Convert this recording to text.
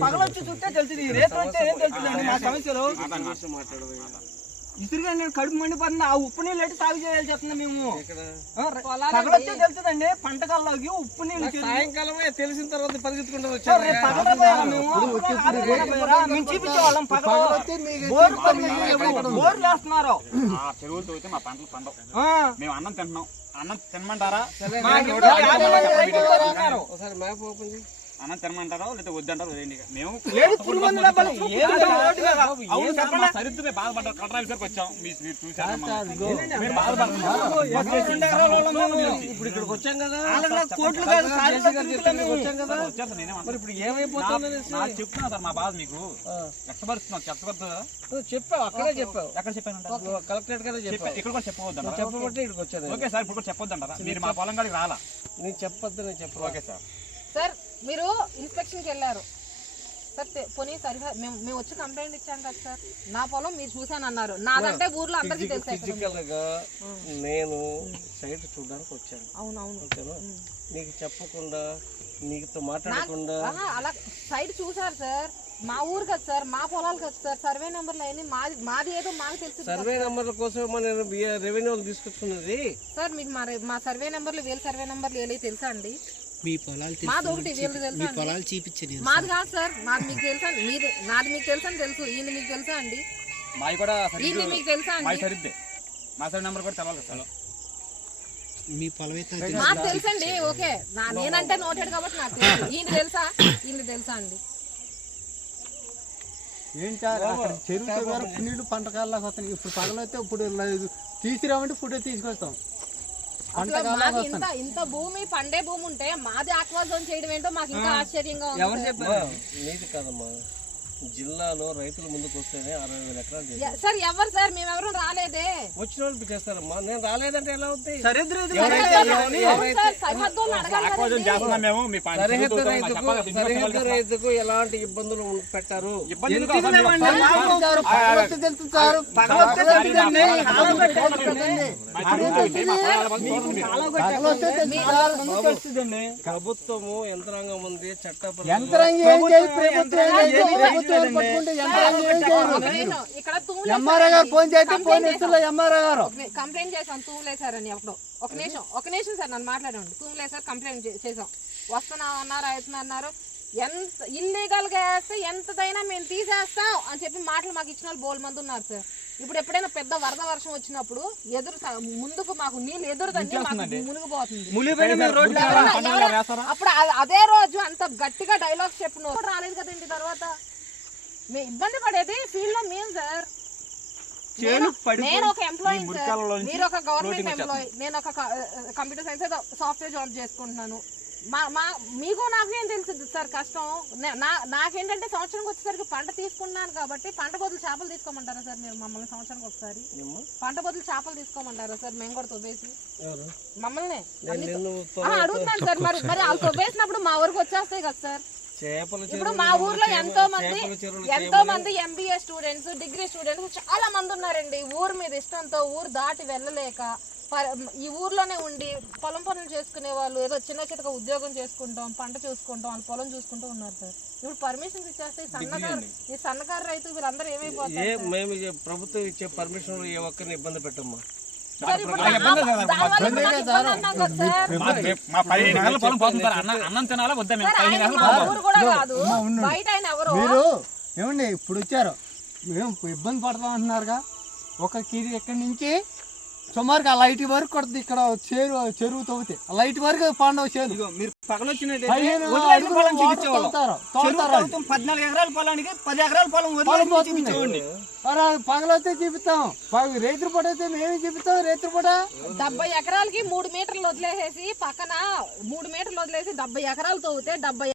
పగలొచ్చి చూస్తే తెలుస్తుంది రేపు ఏం తెలుస్తుందండి మా సమస్యలు? ఇసురుగా నేను కడుపు మండిపోతుంది ఆ ఉప్పు నీళ్ళు ఎట్టి సాగు చేయాలి చెప్తున్నా మేము. తెలుస్తుందండి పంట కల్లోకి ఉప్పు నీళ్ళు సాయంకాలమే తెలిసిన తర్వాత పరిగెత్తుకుంటూ బోర్లు వేస్తున్నారు మా పంటలు పండవు. ఆ, మేము అన్నం తింటున్నాం. అన్నం తినమంటారా? అన్నం తినమంటారా లేదా వద్దంటారా. మేము సరిద్దుమే బాధపడ్డారు. వచ్చాం. మీరు. ఇప్పుడు ఇక్కడికి వచ్చాం కదా. కోట్లు కాదు, ఏమైపోతుంది చెప్తున్నా సార్ మా బాధ మీకు. చెప్పావు అక్కడే చెప్పావు. ఎక్కడ చెప్పాను కలెక్టరేట్ కదా చెప్పా చెప్పావు. ఇక్కడ కూడా చెప్పవద్దంటారా? చెప్పబట్టి ఇక్కడికి వచ్చాను ఓకే సార్ ఇప్పుడు కూడా చెప్పొద్దంటారా? మీరు మా పొలం కాడికి రాలా? నేను చెప్పొద్దు నేను చెప్పు ఓకే సార్. సార్ మీరు ఇన్స్పెక్షన్కి వెళ్ళారు. సార్ పోనీ సరిగా మేము మేము వచ్చి కంప్లైంట్ ఇచ్చాం కదా సార్. నా పొలం మీరు చూసాను అన్నారు నాదంటే ఊర్లో అందరికీ తెలుసు నేను సైట్ చూడడానికి వచ్చాను. అవును అవును ఓకేనా నీకు చెప్పకుండా నీతో మాట్లాడకుండా అలా సైడ్ చూసారు సార్. మా ఊరు కదా సార్ మా పొలాలు కదా సార్. సర్వే నెంబర్లు అవన్నీ మాది మాది ఏదో మాకు తెలుసు. సర్వే నెంబర్ల కోసం నేను రెవెన్యూ తీసుకొచ్చుకున్నది? సార్ మీకు మా మా సర్వే నెంబర్లు వీళ్ళ సర్వే నెంబర్లు ఏలే తెలుసా అండి? మీ పొలాలు తెలుసు. మాది ఒకటి వీళ్ళు తెలుసా మీ అండి? పొలాలు చూపించండి మాది కాదు సార్ మాది మీకు తెలుసా మీది నాది మీకు తెలుసా అని తెలుసు. ఈయన మీకు తెలుసా అండి? మాది కూడా ఈయన మీకు తెలుసా మాది అండి సరిద్దే మా సరి నెంబర్ కూడా తెలవాలి కదా సార్. మీ పొలం అయితే నాకు తెలుసు. మాకు తెలుసండి ఓకే. నా నేనంటే నోటెడ్ కాబట్టి నాకు తెలుసు. ఈయన తెలుసా? ఈయన తెలుసా అండి? ఏంటి అక్కడ చెరువు వరకు నీళ్ళు పంట కాళ్ళకి వస్తాయి ఇప్పుడు పగలైతే ఇప్పుడు లేదు. తీసుకురామంటే ఫుడ్ తీసుకొస్తాం పంట అసలు కాళ్ళకి మాకు ఇంత ఇంత భూమి పండే భూమి ఉంటే మాది ఆక్వాజోన్ చేయడం ఏంటో మాకు ఇంకా ఆశ్చర్యంగా ఎవరు ఉంది. జిల్లాలో రైతుల ముందుకు వస్తేనే అరవై వేల ఎకరాలు చేశారు సార్ ఎవరు సార్ మేమెవరు రాలేదే వచ్చిన వాళ్ళు చేస్తారమ్మా నేను రాలేదంటే ఎలా పని సరిహద్దు రైతుకు సరిహద్దు. రైతుకు ఎలాంటి ఇబ్బందులు పెట్టారు. ప్రభుత్వము యంత్రాంగం ఉంది చట్ట ప్రభుత్వం ఎంఆర్ఐ గారు ఫోన్ చేస్తే ఫోన్ కంప్లైంట్ ఇస్తున్నా ఎంఆర్ఐ గారు. కంప్లైంట్ చేసాం తూములేశారని అప్పుడు ఒక నిమిషం ఒక నిమిషం సార్ నన్ను మాట్లాడండి. తూములేశారు కంప్లైంట్ చేసాం వస్తున్నాం అన్నారు అవుతున్నా అన్నారు ఎంత ఇల్లీగల్గా వేస్తే ఎంతదైనా మేము తీసేస్తాం అని చెప్పి మాటలు మాకు ఇచ్చిన వాళ్ళు బోల్ మంది ఉన్నారు సార్. ఇప్పుడు ఎప్పుడైనా పెద్ద వరద వర్షం వచ్చినప్పుడు ఎదురు ముందుకు మాకు నీళ్ళు ఎదురుదండి మాకు మునిగిపోతుంది? అప్పుడు అదే రోజు అంత గట్టిగా డైలాగ్స్ చెప్పిన రాలేదు కదండి తర్వాత. మేము ఇబ్బంది పడేది ఫీల్డ్లో మేము సార్ చేను నేను- ఒక ఎంప్లాయీ మీరు ఒక గవర్నమెంట్ ఎంప్లాయీ నేను ఒక కంప్యూటర్ సైన్స్ సాఫ్ట్వేర్ జాబ్ చేసుకుంటున్నాను. మా మా మీకు నాకేం తెలుసు సార్ కష్టం? నే- నాకేంటంటే సంవత్సరానికి వచ్చేసరికి పంట తీసుకున్నాను కాబట్టి పంట బదులు చేపలు తీసుకోమంటారా సార్ మీరు మమ్మల్ని సంవత్సరానికి ఒకసారి? పంట బదులు చేపలు తీసుకోమంటారా సార్ మేము కూడా తొవ్వేసి? మమ్మల్ని? అడుగుతున్నాను సార్ మరి మరి వాళ్ళు తొవ్వేసినప్పుడు మా ఊరికి వచ్చేస్తాయి కదా సార్ ఇప్పుడు మా ఊర్లో ఎంతో మంది ఎంతో మంది ఎంబీఏ స్టూడెంట్స్ డిగ్రీ స్టూడెంట్స్ చాలా మంది ఉన్నారండి. ఊరు మీద ఇష్టంతో ఊరు దాటి వెళ్ళలేక ఈ ఊర్లోనే ఉండి పొలం పనులు చేసుకునే వాళ్ళు ఏదో చిన్న చిన్నగా ఉద్యోగం చేసుకుంటాం పంట చూసుకుంటాం వాళ్ళ పొలం చూసుకుంటూ ఉన్నారు సార్. ఇప్పుడు పర్మిషన్స్ ఇచ్చేస్తే సన్నకారు ఈ సన్నకారు రైతు వీళ్ళందరూ ఏమైపోతారు మేము ప్రభుత్వం ఇచ్చే పర్మిషన్ ఏ ఒక్కరిని ఇబ్బంది పెట్టమ్మా. మా- పదిహేను పొలం పోతుంది సార్. అన్నం అన్నం తినాలా వద్దా మేము? పదిహేను పొలం మీరు ఏమండి ఇప్పుడు వచ్చారు. మేము ఇబ్బంది పడతాం అంటున్నారుగా. ఒక కిది ఎక్కడి నుంచి? సుమారుగా ఆ లైట్ వరకు కొడుతుంది ఇక్కడ చెరువు చెరువు తవ్వుతే. ఆ లైట్ వరకు పాండవ చేరు మీరు పొలం చూపించేవాళ్ళం పద్నాలుగు ఎకరాల పొలానికి పది ఎకరాల పొలం. చూపించేవాడిని. పగలొస్తే చూపిస్తాం. రైతులు పూట అయితే మేమే చూపిస్తాం? రైతులు పూట? డెబ్బై ఎకరాలకి మూడు మీటర్లు వదిలేసేసి పక్కన మూడు మీటర్లు వదిలేసి డెబ్బై ఎకరాలు తవ్వుతే డెబ్బై